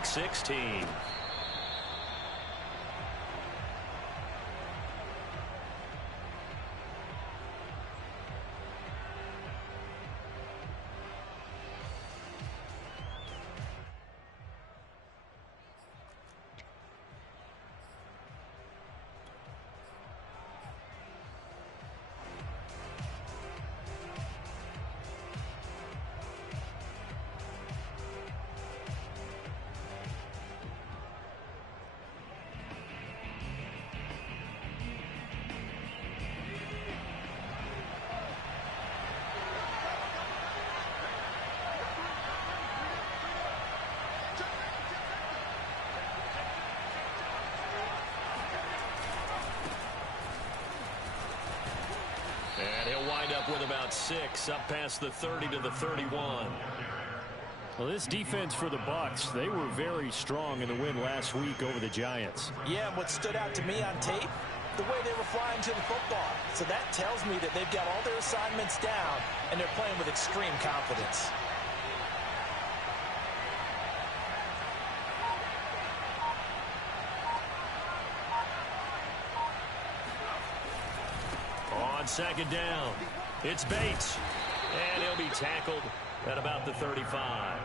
Week 16. And he'll wind up with about 6, up past the 30 to the 31. Well, this defense for the Bucs, they were very strong in the win last week over the Giants. Yeah, and what stood out to me on tape, the way they were flying to the football. So that tells me that they've got all their assignments down, and they're playing with extreme confidence. On second down, it's Bates, and he'll be tackled at about the 35.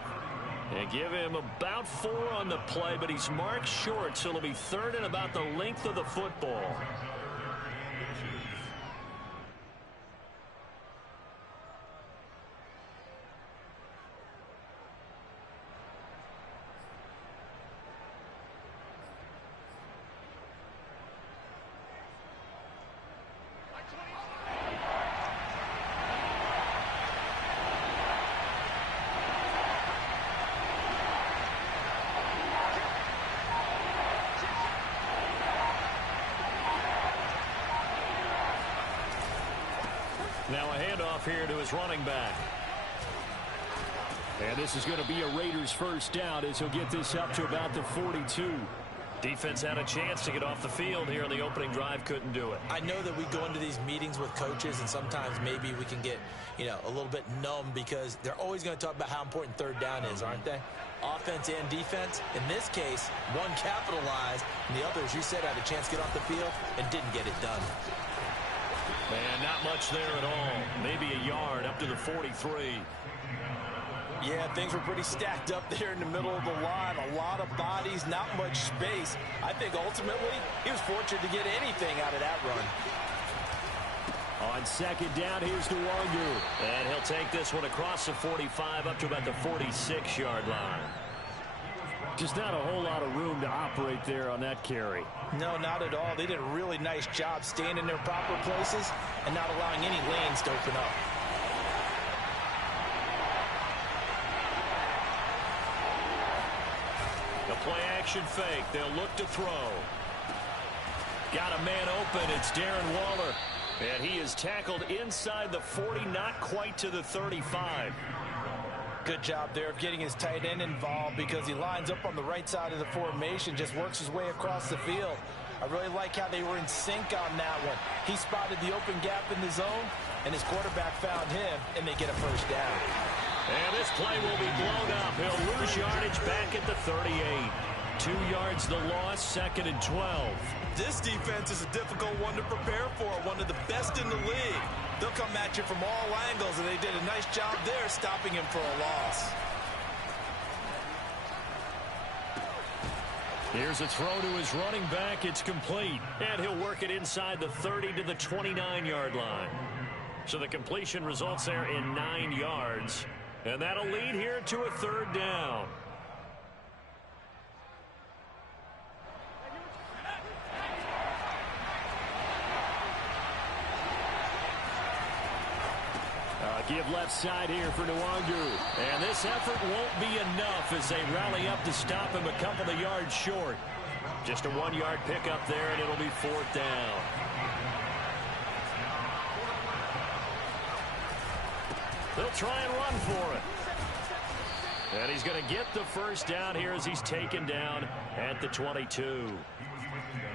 And give him about 4 on the play, but he's marked short, so it'll be 3rd and about the length of the football. Now a handoff here to his running back. And this is going to be a Raiders first down as he'll get this up to about the 42. Defense had a chance to get off the field here in the opening drive, couldn't do it. I know that we go into these meetings with coaches, and sometimes maybe we can get, a little bit numb because they're always going to talk about how important 3rd down is, aren't they? Offense and defense. In this case, one capitalized, and the other, as you said, had a chance to get off the field and didn't get it done. And not much there at all. Maybe a yard up to the 43. Yeah, things were pretty stacked up there in the middle of the line. A lot of bodies, not much space. I think ultimately he was fortunate to get anything out of that run. On second down, here's Nwangu. And he'll take this one across the 45 up to about the 46-yard line. Just not a whole lot of room to operate there on that carry. No, not at all. They did a really nice job staying in their proper places and not allowing any lanes to open up. The play action fake. They'll look to throw. Got a man open. It's Darren Waller. And he is tackled inside the 40, not quite to the 35. Good job there of getting his tight end involved because he lines up on the right side of the formation, just works his way across the field. I really like how they were in sync on that one. He spotted the open gap in the zone, and his quarterback found him, and they get a first down. And this play will be blown up. He'll lose yardage back at the 38. 2 yards the loss, 2nd and 12. This defense is a difficult one to prepare for, one of the best in the league. They'll come at you from all angles, and they did a nice job there stopping him for a loss. Here's a throw to his running back. It's complete. And he'll work it inside the 30 to the 29-yard line. So the completion results there in 9 yards. And that'll lead here to a 3rd down. Give left side here for Nwangu. And this effort won't be enough as they rally up to stop him a couple of yards short. Just a 1-yard pickup there, and it'll be 4th down. They'll try and run for it. And he's going to get the first down here as he's taken down at the 22.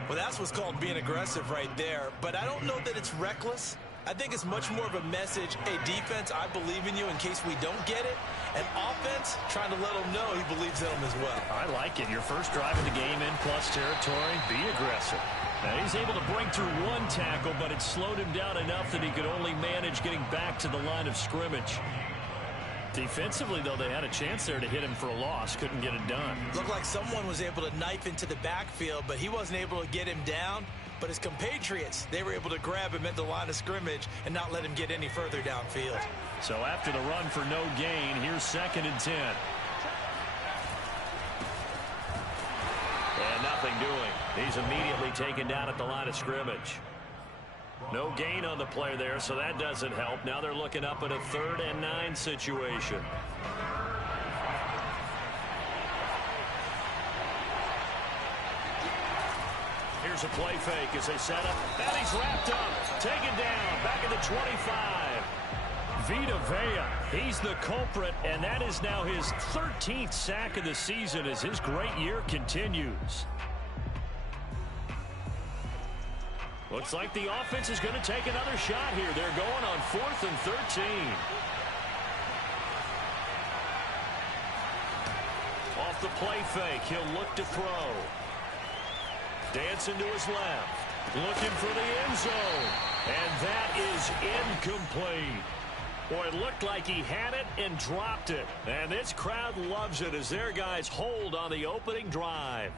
Well, that's what's called being aggressive right there. But I don't know that it's reckless. I think it's much more of a message, hey, defense, I believe in you in case we don't get it. And offense, trying to let him know he believes in him as well. I like it. Your first drive of the game in plus territory, be aggressive. Now he's able to break through one tackle, but it slowed him down enough that he could only manage getting back to the line of scrimmage. Defensively, though, they had a chance there to hit him for a loss. Couldn't get it done. Looked like someone was able to knife into the backfield, but he wasn't able to get him down. But his compatriots, they were able to grab him at the line of scrimmage and not let him get any further downfield. So after the run for no gain, here's 2nd and 10. And nothing doing. He's immediately taken down at the line of scrimmage. No gain on the play there, so that doesn't help. Now they're looking up at a 3rd and 9 situation. Here's a play fake as they set up. And he's wrapped up. Taken down. Back at the 25. Vita Vea, he's the culprit, and that is now his 13th sack of the season as his great year continues. Looks like the offense is going to take another shot here. They're going on 4th and 13. Off the play fake, he'll look to throw. Dancing to his left. Looking for the end zone. And that is incomplete. Boy, it looked like he had it and dropped it. And this crowd loves it as their guys hold on the opening drive.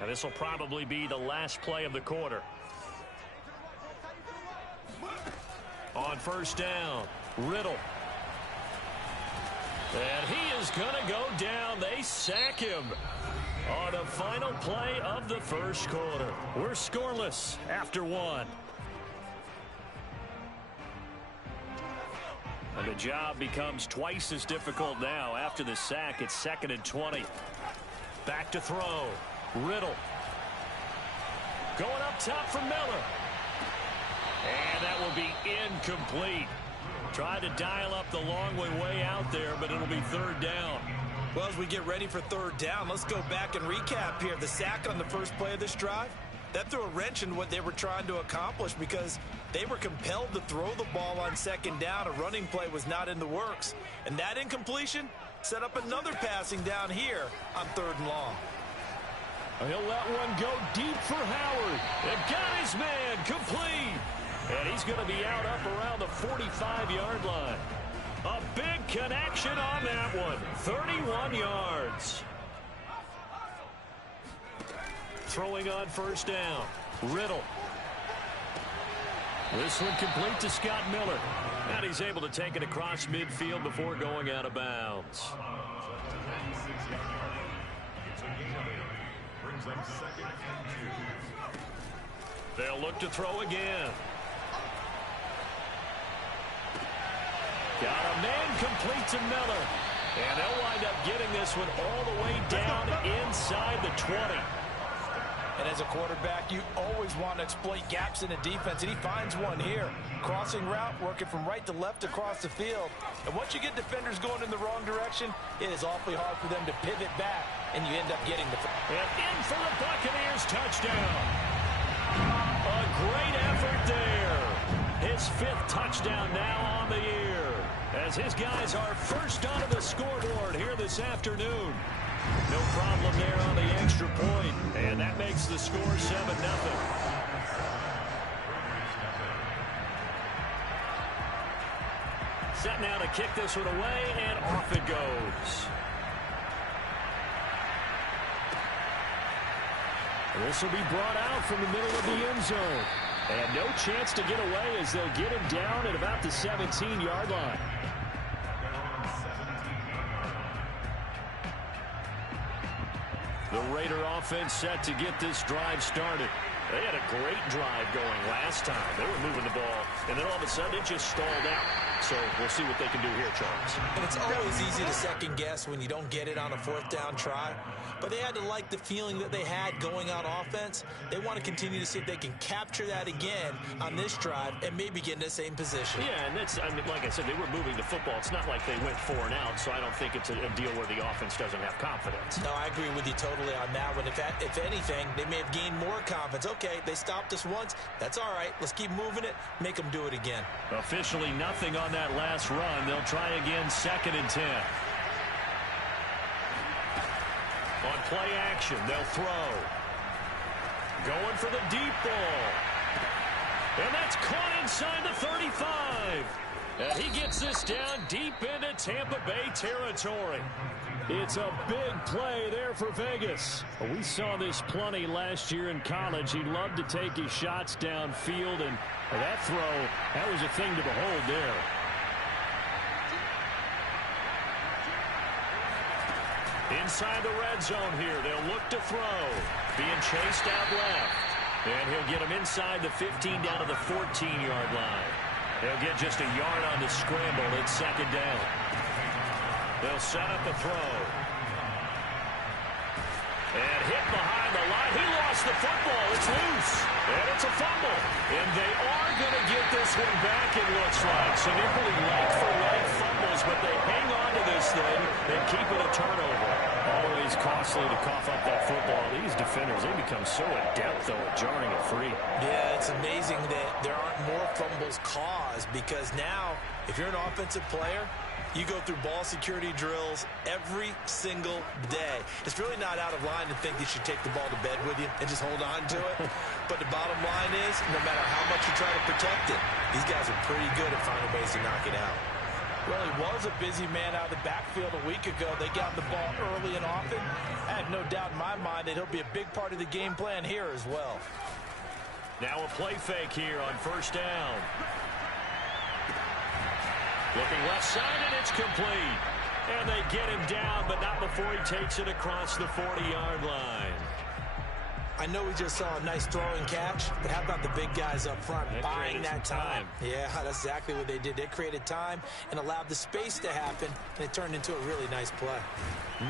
And this will probably be the last play of the quarter. On 1st down, Riddell. And he is going to go down. They sack him on the final play of the 1st quarter. We're scoreless after 1. And the job becomes twice as difficult now. After the sack, it's 2nd and 20. Back to throw. Riddell. Going up top for Miller. And that will be incomplete. Tried to dial up the long way out there, but it'll be 3rd down. Well, as we get ready for 3rd down, let's go back and recap here. The sack on the first play of this drive, that threw a wrench in what they were trying to accomplish because they were compelled to throw the ball on 2nd down. A running play was not in the works. And that incompletion set up another passing down here on 3rd and long. He'll let one go deep for Howard. And got his man complete. And he's going to be out up around the 45-yard line. A big connection on that one. 31 yards. Throwing on 1st down. Riddell. This one complete to Scott Miller. And he's able to take it across midfield before going out of bounds. They'll look to throw again. Got a man complete to Miller. And they'll wind up getting this one all the way down inside the 20. And as a quarterback, you always want to exploit gaps in the defense, and he finds one here. Crossing route, working from right to left across the field. And once you get defenders going in the wrong direction, it is awfully hard for them to pivot back, and you end up getting the... And in for the Buccaneers touchdown. A great effort there. His 5th touchdown now on the year, as his guys are first onto the scoreboard here this afternoon. No problem there on the extra point, and that makes the score 7-0. Set now to kick this one away, and off it goes. This will be brought out from the middle of the end zone. And no chance to get away as they'll get him down at about the 17-yard line. The Raider offense set to get this drive started. They had a great drive going last time. They were moving the ball, and then all of a sudden it just stalled out. So we'll see what they can do here, Charles. And it's always easy to second guess when you don't get it on a fourth down try. But they had to like the feeling that they had going on offense. They want to continue to see if they can capture that again on this drive and maybe get in the same position. Yeah, and that's, I mean, like I said, they were moving the football. It's not like they went 4 and out, so I don't think it's a deal where the offense doesn't have confidence. No, I agree with you totally on that one. If anything, they may have gained more confidence. Okay, they stopped us once. That's all right. Let's keep moving it. Make them do it again. Officially nothing on that last run. They'll try again, 2nd and 10. On play action, they'll throw. Going for the deep ball. And that's caught inside the 35. And he gets this down deep into Tampa Bay territory. It's a big play there for Vegas. We saw this plenty last year in college. He loved to take his shots downfield, and that throw, that was a thing to behold there. Inside the red zone here, they'll look to throw. Being chased out left. And he'll get him inside the 15 down to the 14-yard line. They'll get just a yard on the scramble. It's 2nd down. They'll set up a throw. And hit behind the line. He lost the football. It's loose. And it's a fumble. And they are going to get this one back, it looks like. Some equally like-for-like fumbles, but they hang on to this thing and keep it a turnover. Always costly to cough up that football. These defenders, they become so adept, though, at jarring it free. Yeah, it's amazing that there aren't more fumbles caused, because now, if you're an offensive player, you go through ball security drills every single day. It's really not out of line to think you should take the ball to bed with you and just hold on to it. But the bottom line is, no matter how much you try to protect it, these guys are pretty good at finding ways to knock it out. Well, he was a busy man out of the backfield a week ago. They got the ball early and often. I have no doubt in my mind that he'll be a big part of the game plan here as well. Now a play fake here on 1st down. Looking left side, and it's complete. And they get him down, but not before he takes it across the 40-yard line. I know we just saw a nice throwing catch, but how about the big guys up front buying that time? Yeah, that's exactly what they did. They created time and allowed the space to happen, and it turned into a really nice play.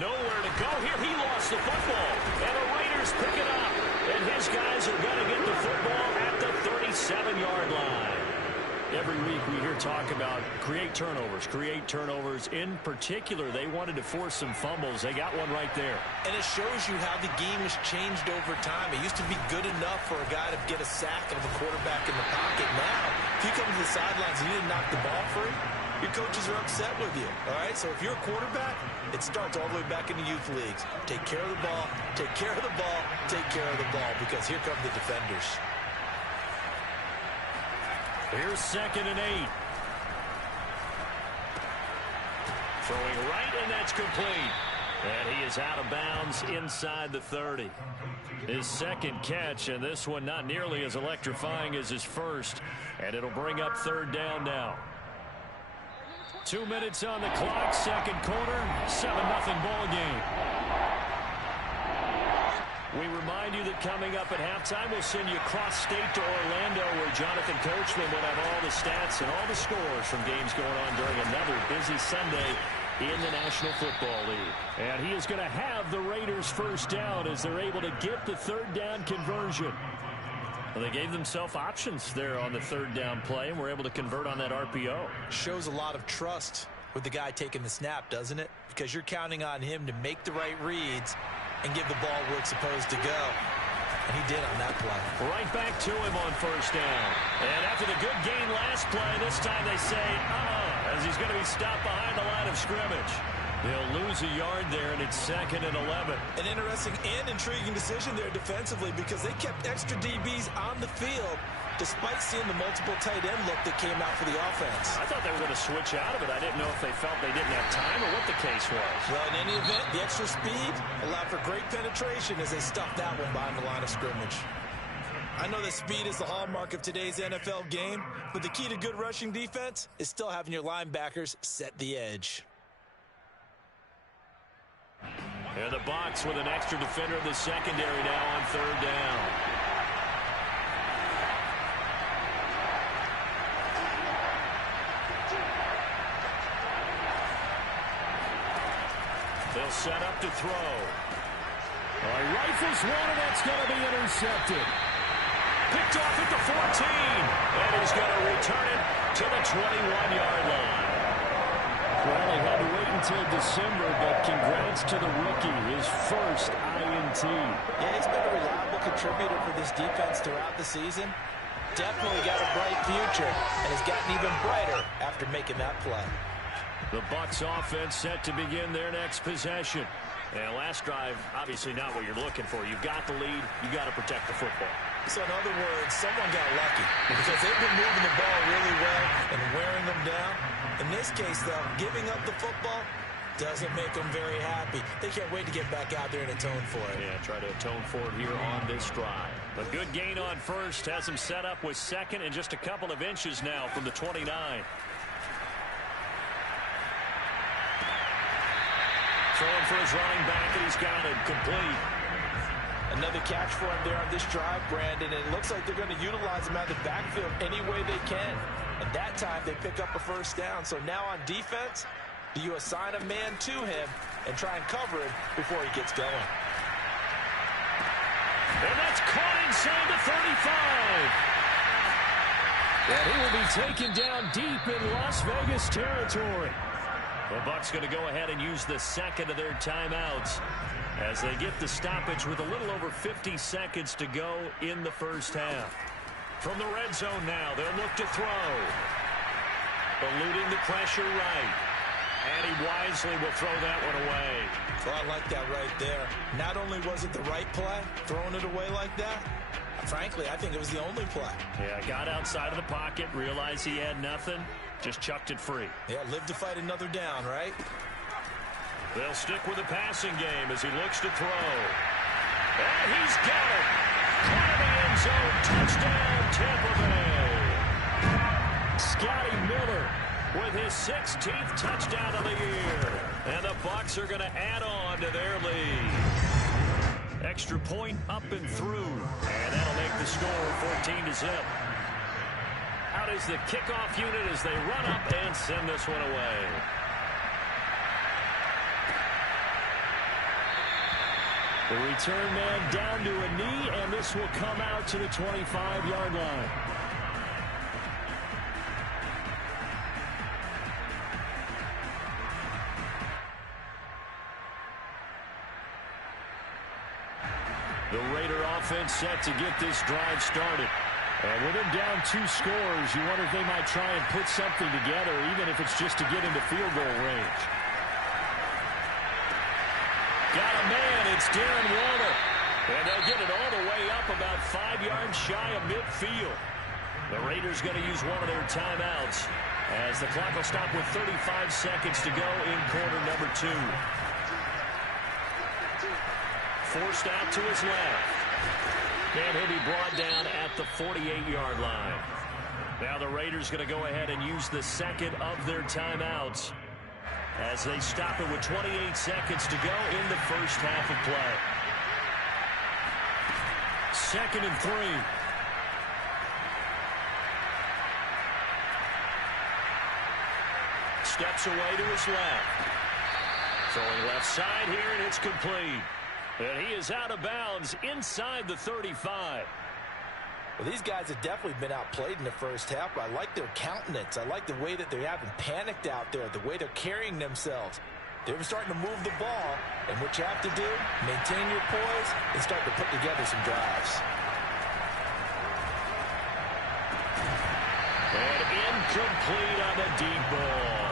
Nowhere to go here. He lost the football, and the Raiders pick it up. And his guys are going to get the football at the 37-yard line. Every week we hear talk about create turnovers. In particular, they wanted to force some fumbles. They got one right there. And it shows you how the game has changed over time. It used to be good enough for a guy to get a sack of a quarterback in the pocket. Now, if you come to the sidelines and you didn't knock the ball free, your coaches are upset with you. All right, so if you're a quarterback, it starts all the way back in the youth leagues. Take care of the ball, take care of the ball, take care of the ball, because here come the defenders. Here's 2nd and 8. Throwing right, and that's complete. And he is out of bounds inside the 30. His 2nd catch, and this one not nearly as electrifying as his first. And it'll bring up 3rd down now. 2 minutes on the clock, 2nd quarter, 7-0 ball game. We remind you that coming up at halftime, we'll send you cross-state to Orlando, where Jonathan Coachman will have all the stats and all the scores from games going on during another busy Sunday in the National Football League. And he is going to have the Raiders' 1st down as they're able to get the 3rd down conversion. Well, they gave themselves options there on the 3rd down play, and were able to convert on that RPO. Shows a lot of trust with the guy taking the snap, doesn't it? Because you're counting on him to make the right reads and give the ball where it's supposed to go. And he did on that play. Right back to him on 1st down. And after the good gain last play, this time they say, as he's going to be stopped behind the line of scrimmage. They'll lose a yard there, and it's 2nd and 11. An interesting and intriguing decision there defensively, because they kept extra DBs on the field despite seeing the multiple tight end look that came out for the offense. I thought they were going to switch out of it. I didn't know if they felt they didn't have time or what the case was. Well, in any event, the extra speed allowed for great penetration as they stuffed that one behind the line of scrimmage. I know that speed is the hallmark of today's NFL game, but the key to good rushing defense is still having your linebackers set the edge. And the Bucs with an extra defender in the secondary now on 3rd down. He'll set up to throw. Rifles one, and that's going to be intercepted. Picked off at the 14. And he's going to return it to the 21-yard line. Well, they had to wait until December, but congrats to the rookie, his first INT. Yeah, he's been a reliable contributor for this defense throughout the season. Definitely got a bright future, and has gotten even brighter after making that play. The Bucs offense set to begin their next possession. And last drive, obviously not what you're looking for. You've got the lead. You got to protect the football. So in other words, someone got lucky because they've been moving the ball really well and wearing them down. In this case, though, giving up the football doesn't make them very happy. They can't wait to get back out there and atone for it. Yeah, try to atone for it here on this drive. A good gain on first has him set up with second and just a couple of inches now from the 29. Throwing for his running back, and he's got it complete. Another catch for him there on this drive, Brandon, and it looks like they're going to utilize him out of the backfield any way they can. And that time, they pick up a first down. So now on defense, do you assign a man to him and try and cover him before he gets going? And that's caught inside the 35. And he will be taken down deep in Las Vegas territory. The Bucs going to go ahead and use the second of their timeouts as they get the stoppage with a little over 50 seconds to go in the first half. From the red zone now, they'll look to throw. Eluding the pressure right. And he wisely will throw that one away. Well, I like that right there. Not only was it the right play, throwing it away like that, frankly, I think it was the only play. Yeah, got outside of the pocket, realized he had nothing, just chucked it free. Yeah, live to fight another down, right? They'll stick with the passing game as he looks to throw. And he's got it. Caught in the end zone. Touchdown, Tampa Bay. Scotty Miller with his 16th touchdown of the year. And the Bucs are going to add on to their lead. Extra point up and through. And that'll make the score 14-0. Out is the kickoff unit as they run up and send this one away. The return man down to a knee, and this will come out to the 25-yard line. The Raider offense set to get this drive started. And with him down 2 scores, you wonder if they might try and put something together, even if it's just to get into field goal range. Got a man, it's Darren Waller. And they'll get it all the way up about 5 yards shy of midfield. The Raiders going to use one of their timeouts as the clock will stop with 35 seconds to go in quarter number 2. Forced out to his left. And he'll be brought down at the 48-yard line. Now the Raiders going to go ahead and use the second of their timeouts as they stop it with 28 seconds to go in the first half of play. 2nd and 3. Steps away to his left. Throwing left side here, and it's complete. And he is out of bounds inside the 35. Well, these guys have definitely been outplayed in the first half, but I like their countenance. I like the way that they haven't panicked out there, the way they're carrying themselves. They're starting to move the ball, and what you have to do, maintain your poise and start to put together some drives. And incomplete on the deep ball.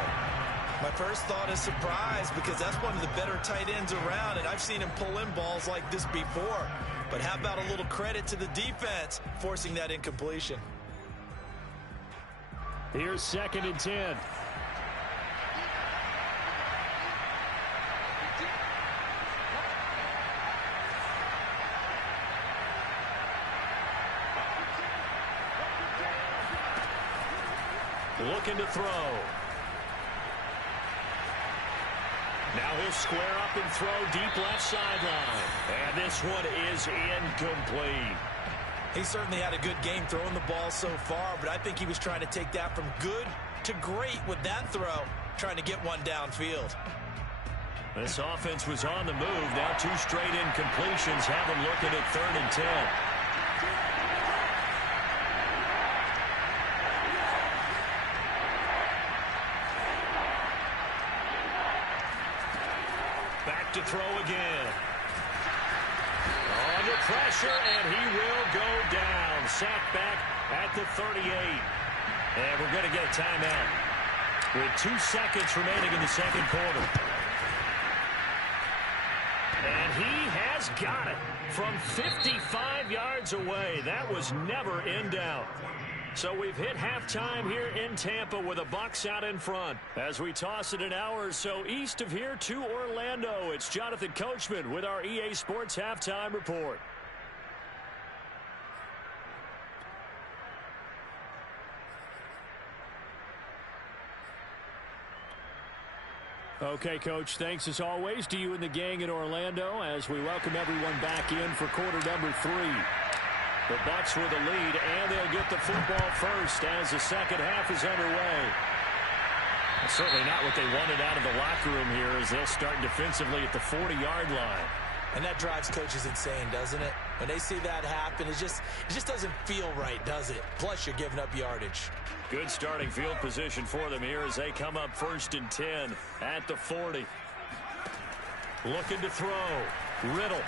My first thought is surprise because that's one of the better tight ends around, and I've seen him pull in balls like this before. But how about a little credit to the defense forcing that incompletion? Here's 2nd and 10. Looking to throw. Now he'll square up and throw deep left sideline. And this one is incomplete. He certainly had a good game throwing the ball so far, but I think he was trying to take that from good to great with that throw, trying to get one downfield. This offense was on the move. Now 2 straight incompletions have them looking at 3rd and 10. Back to throw again. Under pressure, and he will go down. Sacked back at the 38. And we're going to get a timeout with 2 seconds remaining in the second quarter. And he has got it from 55 yards away. That was never in doubt. So we've hit halftime here in Tampa with the Bucs out in front. As we toss it an hour or so east of here to Orlando, it's Jonathan Coachman with our EA Sports Halftime Report. Okay, Coach, thanks as always to you and the gang in Orlando as we welcome everyone back in for quarter number 3. The Bucs with the lead, and they'll get the football first as the second half is underway. Certainly not what they wanted out of the locker room here as they'll start defensively at the 40-yard line. And that drives coaches insane, doesn't it? When they see that happen, it just doesn't feel right, does it? Plus, you're giving up yardage. Good starting field position for them here as they come up 1st and 10 at the 40. Looking to throw. Riddell.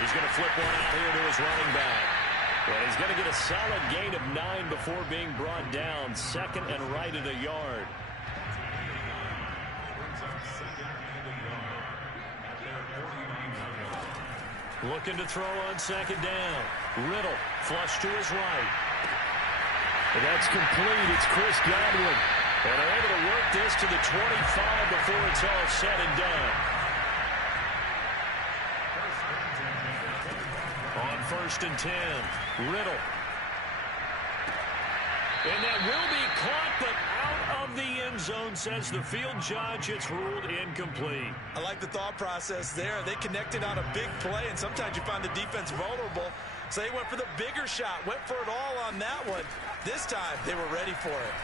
He's going to flip one out here to his running back. And he's going to get a solid gain of 9 before being brought down. 2nd and right at a yard. Looking to throw on 2nd down. Riddell flush to his right. And that's complete. It's Chris Godwin. And they're able to work this to the 25 before it's all said and done. On 1st and 10, Riddell. And that will be caught, but out of the end zone, says the field judge. It's ruled incomplete. I like the thought process there. They connected on a big play, and sometimes you find the defense vulnerable. So they went for the bigger shot, went for it all on that one. This time, they were ready for it.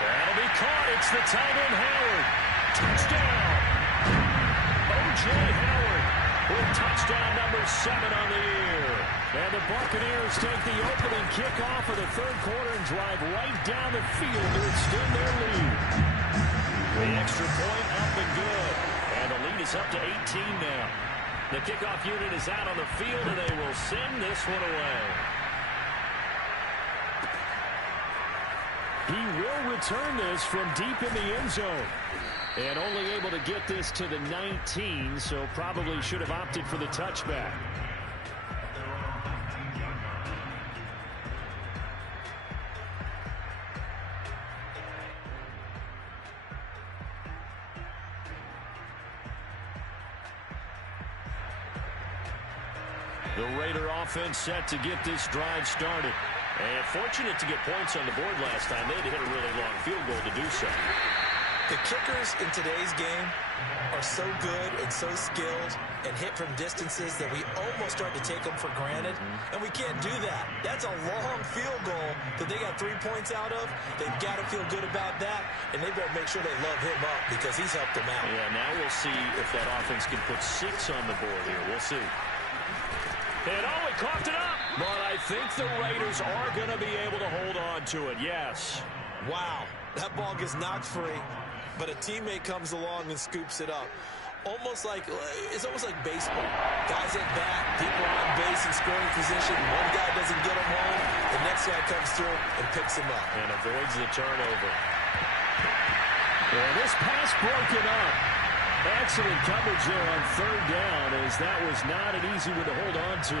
That'll be caught. It's the tight end, Howard. Touchdown. O.J. Howard with touchdown number 7 on the year. And the Buccaneers take the opening kickoff of the 3rd quarter and drive right down the field to extend their lead. The extra point up and good. And the lead is up to 18 now. The kickoff unit is out on the field, and they will send this one away. He will return this from deep in the end zone. And only able to get this to the 19, so probably should have opted for the touchback. The Raider offense set to get this drive started. And fortunate to get points on the board last time. They had to hit a really long field goal to do so. The kickers in today's game are so good and so skilled and hit from distances that we almost start to take them for granted. And we can't do that. That's a long field goal that they got 3 points out of. They've got to feel good about that, and they better make sure they love him up because he's helped them out. Yeah, now we'll see if that offense can put 6 on the board here. We'll see. And he coughed it up. But I think the Raiders are going to be able to hold on to it, yes. Wow, that ball gets knocked free, but a teammate comes along and scoops it up. It's almost like baseball. Guys at bat, people on base in scoring position. One guy doesn't get him home. The next guy comes through and picks him up. And avoids the turnover. And this pass broken up. Excellent coverage there on 3rd down, as that was not an easy one to hold on to.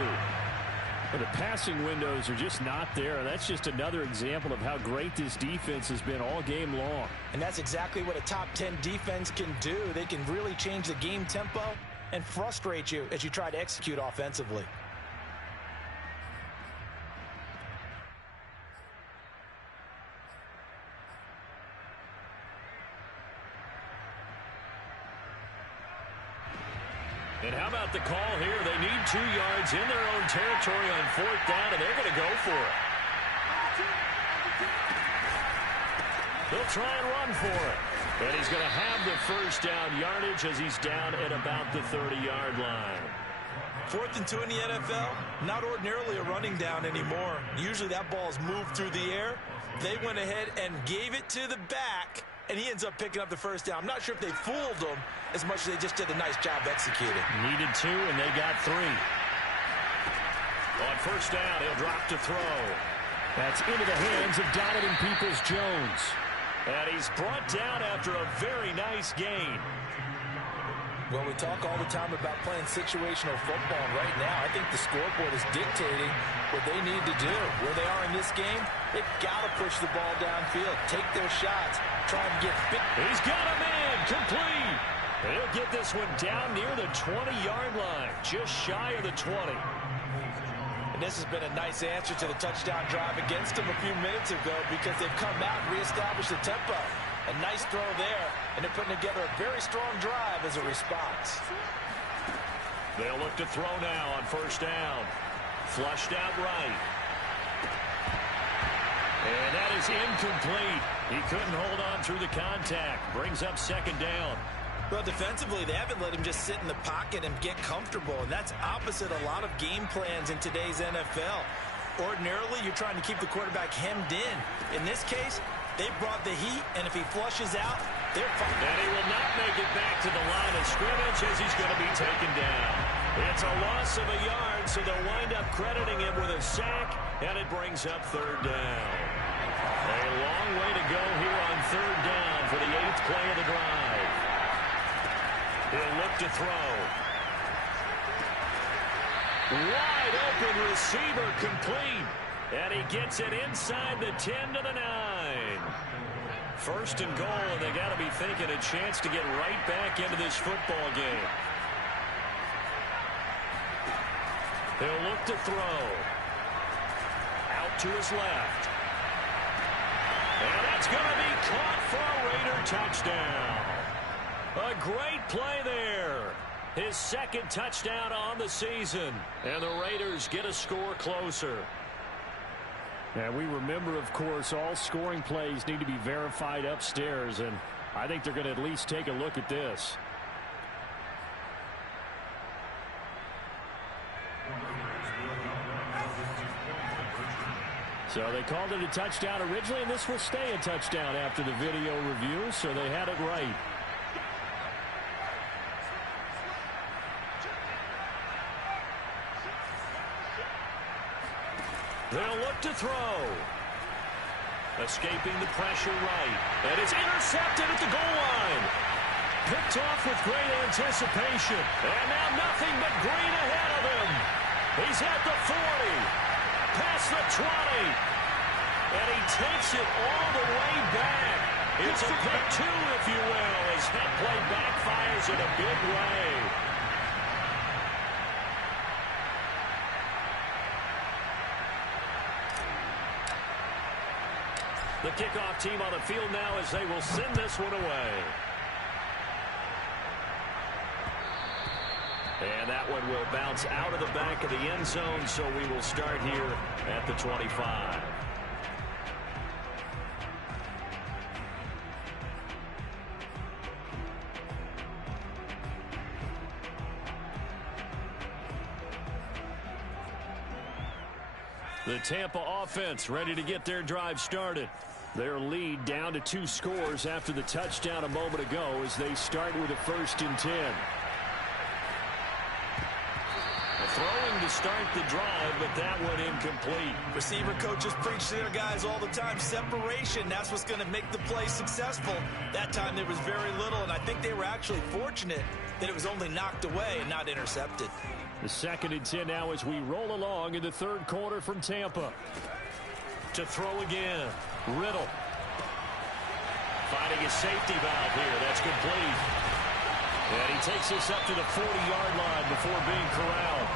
But the passing windows are just not there. That's just another example of how great this defense has been all game long. And that's exactly what a top 10 defense can do. They can really change the game tempo and frustrate you as you try to execute offensively. And how about the call here? They need 2 yards in their own territory on 4th down, and they're going to go for it. He'll try and run for it. And he's going to have the first down yardage as he's down at about the 30-yard line. 4th and 2 in the NFL, not ordinarily a running down anymore. Usually that ball is moved through the air. They went ahead and gave it to the back, and he ends up picking up the first down. I'm not sure if they fooled him as much as they just did a nice job executing. Needed 2, and they got 3. On first down, he'll drop to throw. That's into the hands of Donovan Peoples-Jones. And he's brought down after a very nice gain. Well, we talk all the time about playing situational football, and right now I think the scoreboard is dictating what they need to do. Where they are in this game, they've got to push the ball downfield, take their shots, try and get big. He's got a man, complete. He'll get this one down near the 20-yard line, just shy of the 20. And this has been a nice answer to the touchdown drive against them a few minutes ago because they've come out and reestablished the tempo. A nice throw there, and they're putting together a very strong drive as a response. They'll look to throw now on first down. Flushed out right. And that is incomplete. He couldn't hold on through the contact. Brings up second down. Well, defensively, they haven't let him just sit in the pocket and get comfortable, and that's opposite a lot of game plans in today's NFL. Ordinarily, you're trying to keep the quarterback hemmed in. In this case, they brought the heat, and if he flushes out, they're fine. And he will not make it back to the line of scrimmage as he's going to be taken down. It's a loss of a yard, so they'll wind up crediting him with a sack, and it brings up third down. A long way to go here on third down for the 8th play of the drive. He'll look to throw. Wide open receiver complete. And he gets it inside the 10 to the 9. First and goal, and they got to be thinking a chance to get right back into this football game. He'll look to throw. Out to his left. And that's going to be caught for a Raider touchdown. A great play there. His second touchdown on the season. And the Raiders get a score closer. And we remember, of course, all scoring plays need to be verified upstairs, and I think they're going to at least take a look at this. So they called it a touchdown originally, and this will stay a touchdown after the video review, so they had it right. They'll look to throw. Escaping the pressure right. And it's intercepted at the goal line. Picked off with great anticipation. And now nothing but green ahead of him. He's at the 40. Past the 20. And he takes it all the way back. It's a pick 2, if you will, as that play backfires in a big way. The kickoff team on the field now as they will send this one away. And that one will bounce out of the back of the end zone, so we will start here at the 25. The Tampa offense ready to get their drive started. Their lead down to 2 scores after the touchdown a moment ago as they start with a 1st and 10. Throwing to start the drive, but that one incomplete. Receiver coaches preach to their guys all the time. Separation, that's what's going to make the play successful. That time there was very little, and I think they were actually fortunate that it was only knocked away and not intercepted. The 2nd and 10 now as we roll along in the 3rd quarter from Tampa. To throw again. Riddell. Finding a safety valve here. That's complete. And he takes this up to the 40-yard line before being corralled.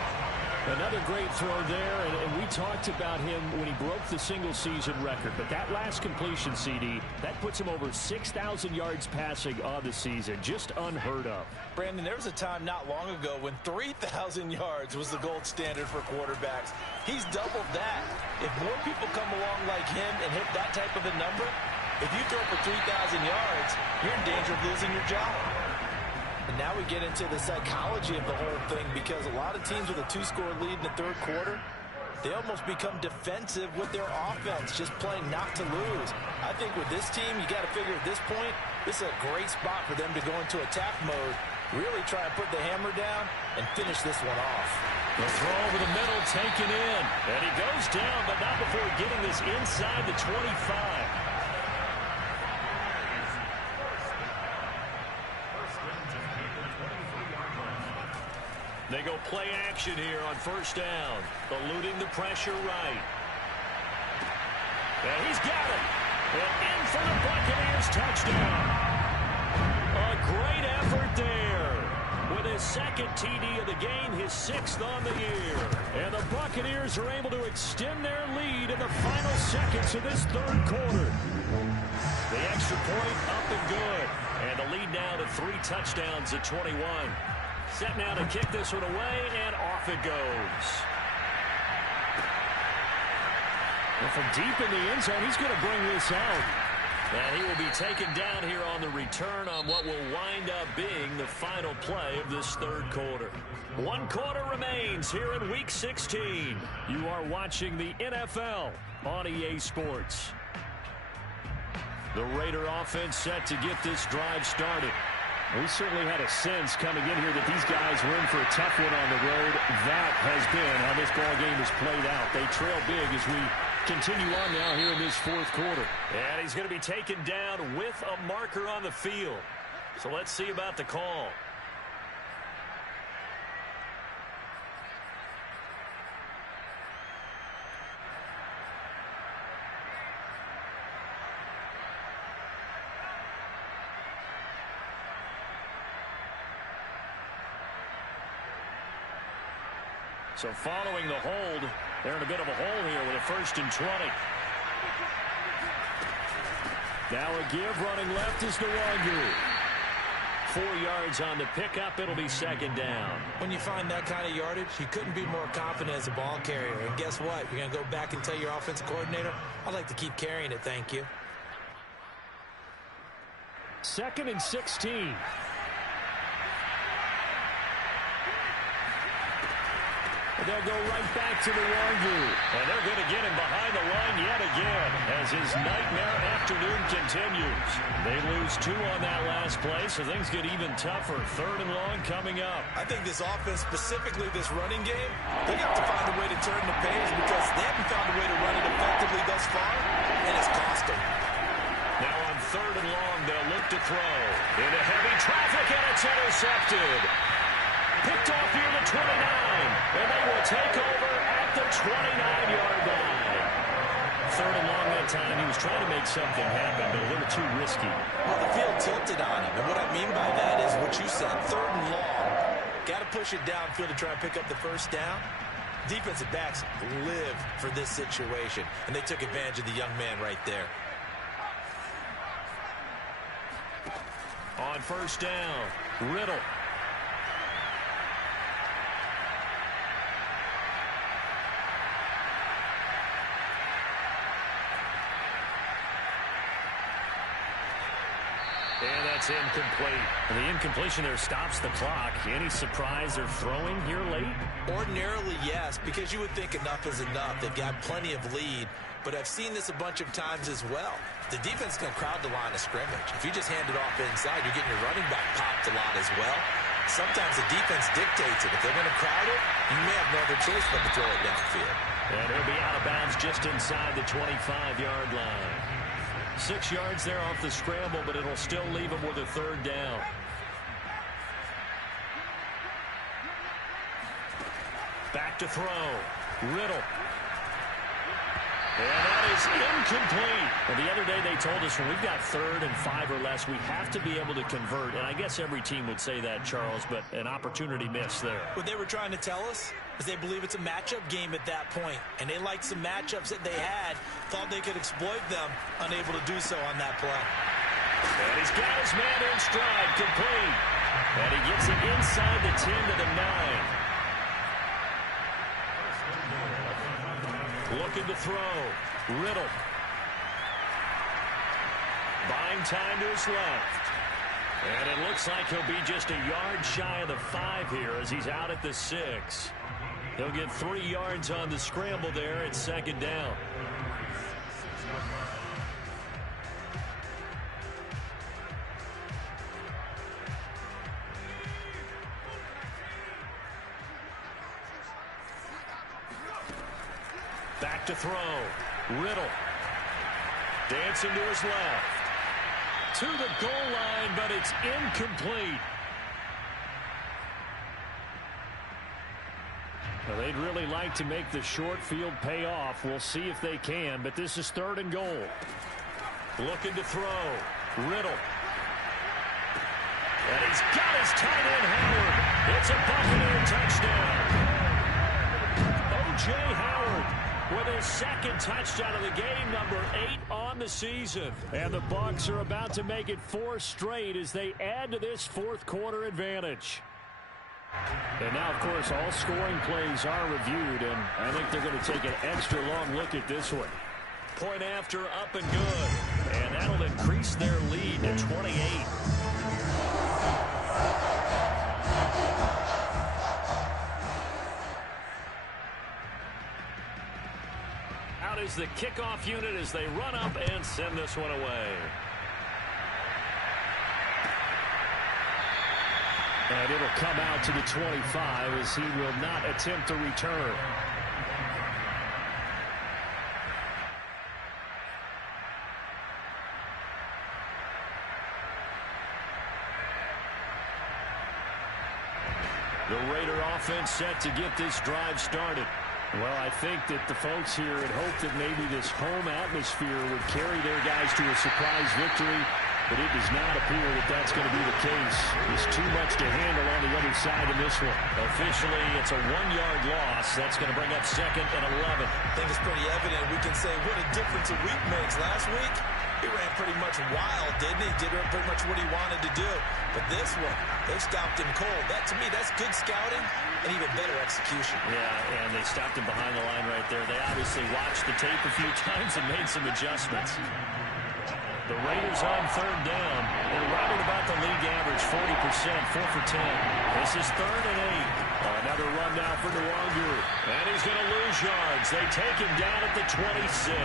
Another great throw there, and we talked about him when he broke the single-season record. But that last completion, CD, that puts him over 6,000 yards passing on the season. Just unheard of. Brandon, there was a time not long ago when 3,000 yards was the gold standard for quarterbacks. He's doubled that. If more people come along like him and hit that type of a number, If you throw for 3,000 yards, you're in danger of losing your job. And now we get into the psychology of the whole thing, because a lot of teams with a 2-score lead in the third quarter, they almost become defensive with their offense, just playing not to lose. I think with this team, you got to figure at this point, this is a great spot for them to go into attack mode, really try to put the hammer down and finish this one off. The throw over the middle, taken in. And he goes down, but not before getting this inside the 25. They go play action here on first down, eluding the pressure right. And he's got it. And in for the Buccaneers touchdown. A great effort there. With his second TD of the game, his 6th on the year. And the Buccaneers are able to extend their lead in the final seconds of this third quarter. The extra point up and good. And the lead now to 3 touchdowns at 21. Set now to kick this one away, and off it goes. And from deep in the end zone, he's going to bring this out. And he will be taken down here on the return on what will wind up being the final play of this third quarter. 1 quarter remains here in Week 16. You are watching the NFL on EA Sports. The Raider offense set to get this drive started. We certainly had a sense coming in here that these guys were in for a tough one on the road. That has been how this ball game has played out. They trail big as we continue on now here in this fourth quarter. And he's going to be taken down with a marker on the field. So let's see about the call. So following the hold, they're in a bit of a hole here with a 1st and 20. Now a give, running left is Nwangu. 4 yards on the pickup. It'll be 2nd down. When you find that kind of yardage, you couldn't be more confident as a ball carrier. And guess what? You're going to go back and tell your offensive coordinator, I'd like to keep carrying it, thank you. 2nd and 16. They'll go right back to the Nwangu. And they're going to get him behind the line yet again as his nightmare afternoon continues. They lose 2 on that last play, so things get even tougher. 3rd and long coming up. I think this offense, specifically this running game, they have to find a way to turn the page because they haven't found a way to run it effectively thus far, and it's cost them. Now on 3rd and long, they'll look to throw. Into heavy traffic, and it's intercepted. Picked off near the 29, and they will take over at the 29-yard line. 3rd and long that time. He was trying to make something happen, but a little too risky. Well, the field tilted on him, and what I mean by that is what you said, 3rd and long. Got to push it downfield to try and pick up the 1st down. Defensive backs live for this situation, and they took advantage of the young man right there. On 1st down, Riddell. And that's incomplete. And the incompletion there stops the clock. Any surprise they're throwing here late? Ordinarily, yes, because you would think enough is enough. They've got plenty of lead, but I've seen this a bunch of times as well. The defense can crowd the line of scrimmage. If you just hand it off inside, you're getting your running back popped a lot as well. Sometimes the defense dictates it. If they're going to crowd it, you may have no other choice but to throw it downfield. And he'll be out of bounds just inside the 25-yard line. 6 yards there off the scramble, but it'll still leave him with a 3rd down. Back to throw. Riddell. And that is incomplete. And the other day they told us when we've got 3rd and 5 or less, we have to be able to convert. And I guess every team would say that, Charles, but an opportunity missed there. What they were trying to tell us is they believe it's a matchup game at that point. And they liked some matchups that they had, thought they could exploit them, unable to do so on that play. And he's got his man in stride, complete. And he gets it inside the 10 to the 9. Looking to throw. Riddell. Buying time to his left. And it looks like he'll be just a yard shy of the 5 here as he's out at the 6. He'll get 3 yards on the scramble there at 2nd down. Back to throw. Riddell. Dancing to his left. To the goal line, but it's incomplete. Well, they'd really like to make the short field pay off. We'll see if they can, but this is 3rd and goal. Looking to throw. Riddle. And he's got his tight end, Howard. It's a Buccaneer touchdown. O.J. Howard with his 2nd touchdown of the game, number 8 on the season. And the Bucs are about to make it 4 straight as they add to this 4th quarter advantage. And now, of course, all scoring plays are reviewed, and I think they're going to take an extra long look at this one. Point after, up and good. And that'll increase their lead to 28. Out is the kickoff unit as they run up and send this one away. And it'll come out to the 25 as he will not attempt to return. The Raider offense set to get this drive started. Well, I think that the folks here had hoped that maybe this home atmosphere would carry their guys to a surprise victory, but it does not appear that that's going to be the case. There's too much to handle on the other side in this one. Officially, it's a 1-yard loss. That's going to bring up 2nd and 11. I think it's pretty evident. We can say what a difference a week makes. Last week, he ran pretty much wild, didn't he? Did pretty much what he wanted to do. But this one, they stopped him cold. That, to me, that's good scouting and even better execution. Yeah, and they stopped him behind the line right there. They obviously watched the tape a few times and made some adjustments. The Raiders on 3rd down. They're right at about the league average, 40%, 4 for 10. This is 3rd and 8. Another run now for Nwangu. And he's going to lose yards. They take him down at the 26.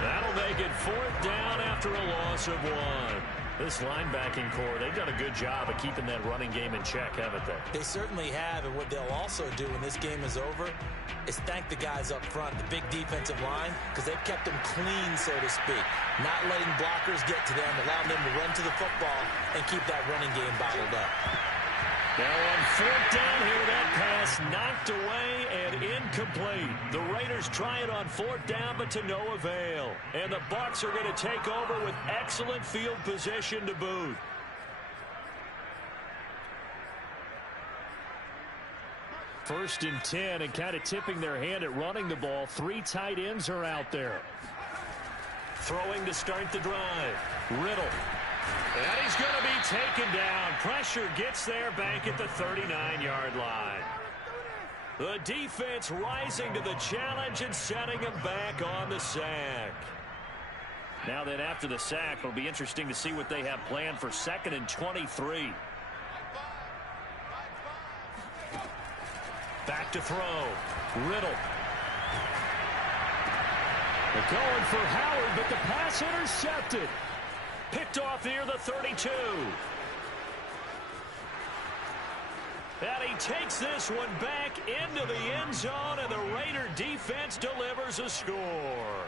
That'll make it 4th down after a loss of 1. This linebacking core, they've done a good job of keeping that running game in check, haven't they? They certainly have, and what they'll also do when this game is over is thank the guys up front, the big defensive line, because they've kept them clean, so to speak. Not letting blockers get to them, allowing them to run to the football and keep that running game bottled up. Now on 4th down here, that pass knocked away and incomplete. The Raiders try it on 4th down, but to no avail. And the Bucs are going to take over with excellent field position to boot. First and 10, and kind of tipping their hand at running the ball. 3 tight ends are out there. Throwing to start the drive. Riddell. And he's going to be taken down. Pressure gets there back at the 39-yard line. The defense rising to the challenge and setting him back on the sack. Now then, after the sack, it'll be interesting to see what they have planned for 2nd and 23. Back to throw. Riddell. They're going for Howard, but the pass intercepted. Picked off near the 32. And he takes this one back into the end zone, and the Raider defense delivers a score.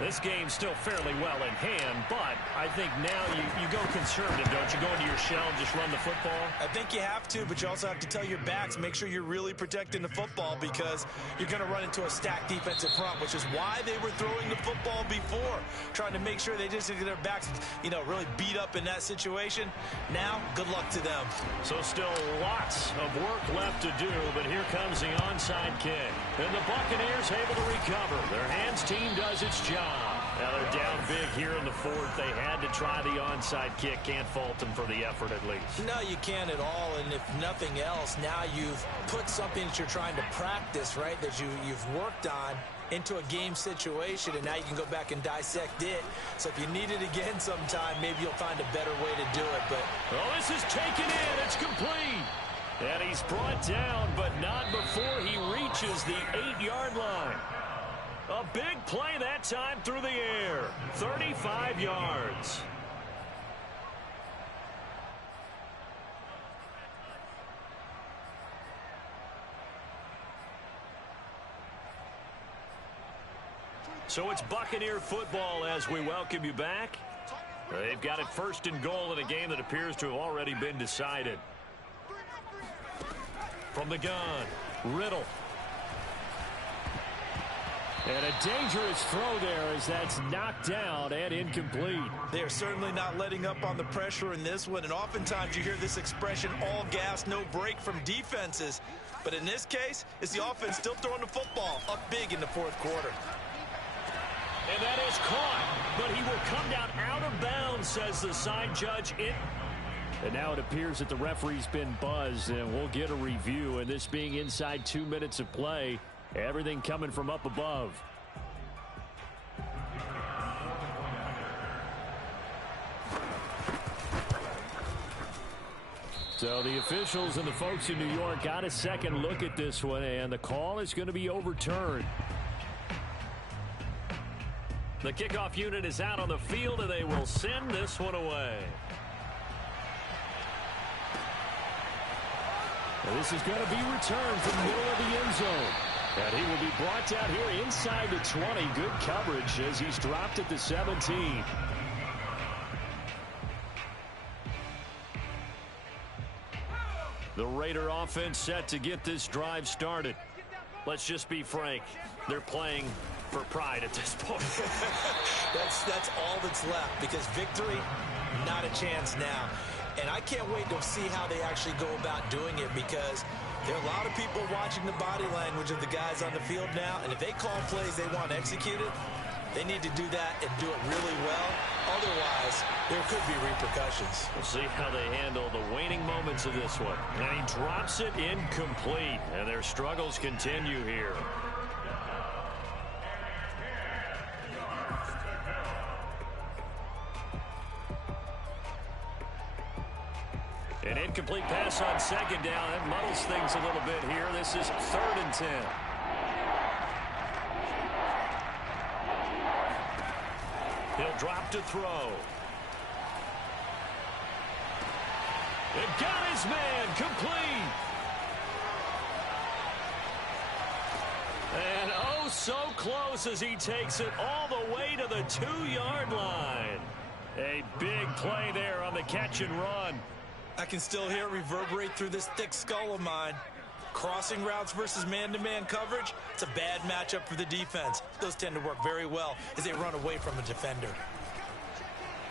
This game's still fairly well in hand, but I think now you go conservative, don't you? Go into your shell and just run the football? I think you have to, but you also have to tell your backs, make sure you're really protecting the football because you're going to run into a stacked defensive front, which is why they were throwing the football before, trying to make sure they just get their backs, really beat up in that situation. Now, good luck to them. So still lots of work left to do, but here comes the onside kick. And the Buccaneers able to recover. Their hands team does its job. Now they're down big here in the fourth. They had to try the onside kick. Can't fault them for the effort at least. No, you can't at all. And if nothing else, now you've put something that you're trying to practice, right, that you've worked on into a game situation, and now you can go back and dissect it. So if you need it again sometime, maybe you'll find a better way to do it. But this is taken in. It's complete. And he's brought down, but not before he reaches the 8-yard line. A big play that time through the air. 35 yards. So it's Buccaneer football as we welcome you back. They've got it first and goal in a game that appears to have already been decided. From the gun, Riddell. And a dangerous throw there as that's knocked down and incomplete. They're certainly not letting up on the pressure in this one. And oftentimes you hear this expression, all gas, no break from defenses. But in this case, it's the offense still throwing the football up big in the fourth quarter. And that is caught, but he will come down out of bounds, says the side judge. And now it appears that the referee's been buzzed, and we'll get a review. And this being inside 2 minutes of play, everything coming from up above. So the officials and the folks in New York got a second look at this one, and the call is going to be overturned. The kickoff unit is out on the field, and they will send this one away. And this is going to be returned from the middle of the end zone. And he will be brought down here inside the 20. Good coverage as he's dropped at the 17. The Raider offense set to get this drive started. Let's just be frank. They're playing for pride at this point. That's all that's left, because victory, not a chance now. And I can't wait to see how they actually go about doing it, because there are a lot of people watching the body language of the guys on the field now, and if they call plays they want executed, they need to do that and do it really well. Otherwise, there could be repercussions. We'll see how they handle the waning moments of this one. And he drops it incomplete, and their struggles continue here. An incomplete pass on second down. That muddles things a little bit here. This is 3rd and 10. He'll drop to throw. It got his man complete. And oh, so close as he takes it all the way to the 2-yard line. A big play there on the catch and run. I can still hear it reverberate through this thick skull of mine. Crossing routes versus man-to-man coverage, it's a bad matchup for the defense. Those tend to work very well as they run away from a defender.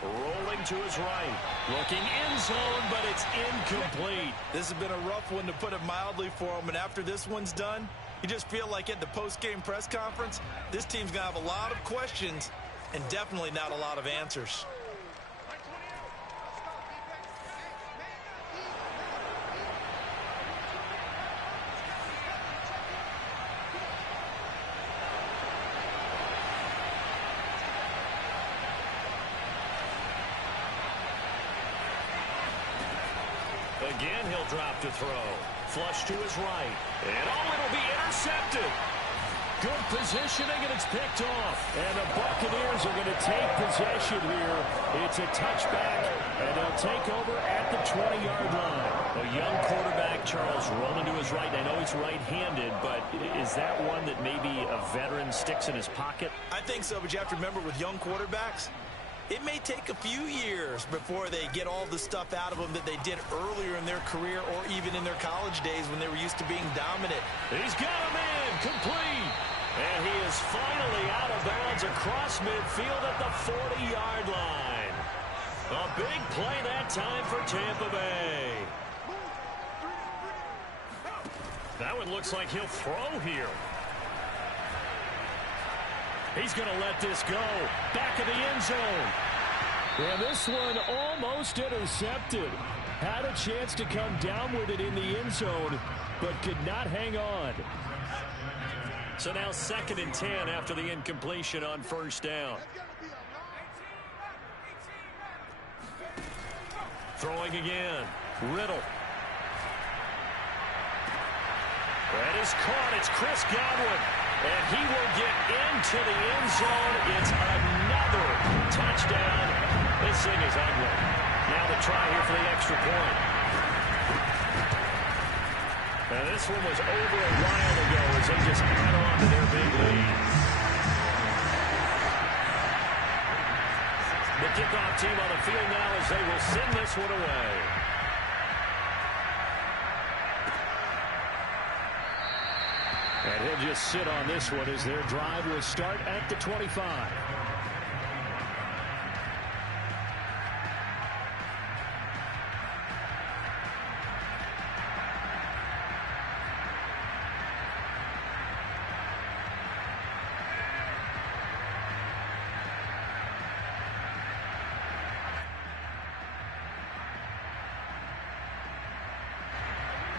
Rolling to his right. Looking end zone, but it's incomplete. This has been a rough one, to put it mildly, for him. And after this one's done, you just feel like at the post-game press conference, this team's going to have a lot of questions and definitely not a lot of answers. Again, he'll drop to throw. Flush to his right. And it'll be intercepted. Good positioning, and it's picked off. And the Buccaneers are going to take possession here. It's a touchback, and they'll take over at the 20-yard line. A young quarterback, Charles, rolling to his right. I know he's right-handed, but is that one that maybe a veteran sticks in his pocket? I think so, but you have to remember, with young quarterbacks, it may take a few years before they get all the stuff out of them that they did earlier in their career or even in their college days when they were used to being dominant. He's got a man complete. And he is finally out of bounds across midfield at the 40-yard line. A big play that time for Tampa Bay. That one looks like he'll throw here. He's going to let this go. Back of the end zone. And this one almost intercepted. Had a chance to come down with it in the end zone, but could not hang on. So now 2nd and 10 after the incompletion on 1st down. Throwing again. Riddell. That is caught. It's Chris Godwin. And he will get into the end zone. It's another touchdown. This thing is ugly. Now the try here for the extra point. Now this one was over a while ago as they just add on to their big lead. The kickoff team on the field now as they will send this one away. And he'll just sit on this one as their drive will start at the 25.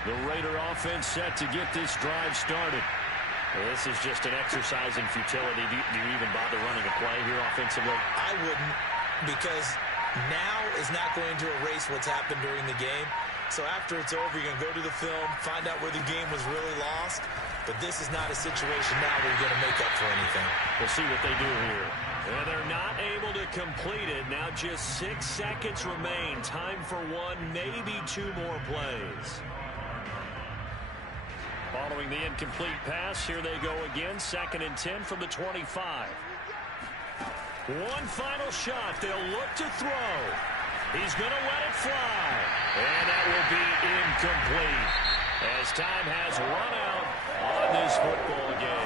The Raider offense set to get this drive started. This is just an exercise in futility. Do you even bother running a play here offensively? I wouldn't, because now is not going to erase what's happened during the game. So after it's over, you're going to go to the film, find out where the game was really lost. But this is not a situation now where you're going to make up for anything. We'll see what they do here. And they're not able to complete it. Now just 6 seconds remain. Time for one, maybe 2 more plays. Following the incomplete pass, here they go again. 2nd and 10 from the 25. One final shot. They'll look to throw. He's going to let it fly. And that will be incomplete as time has run out on this football game.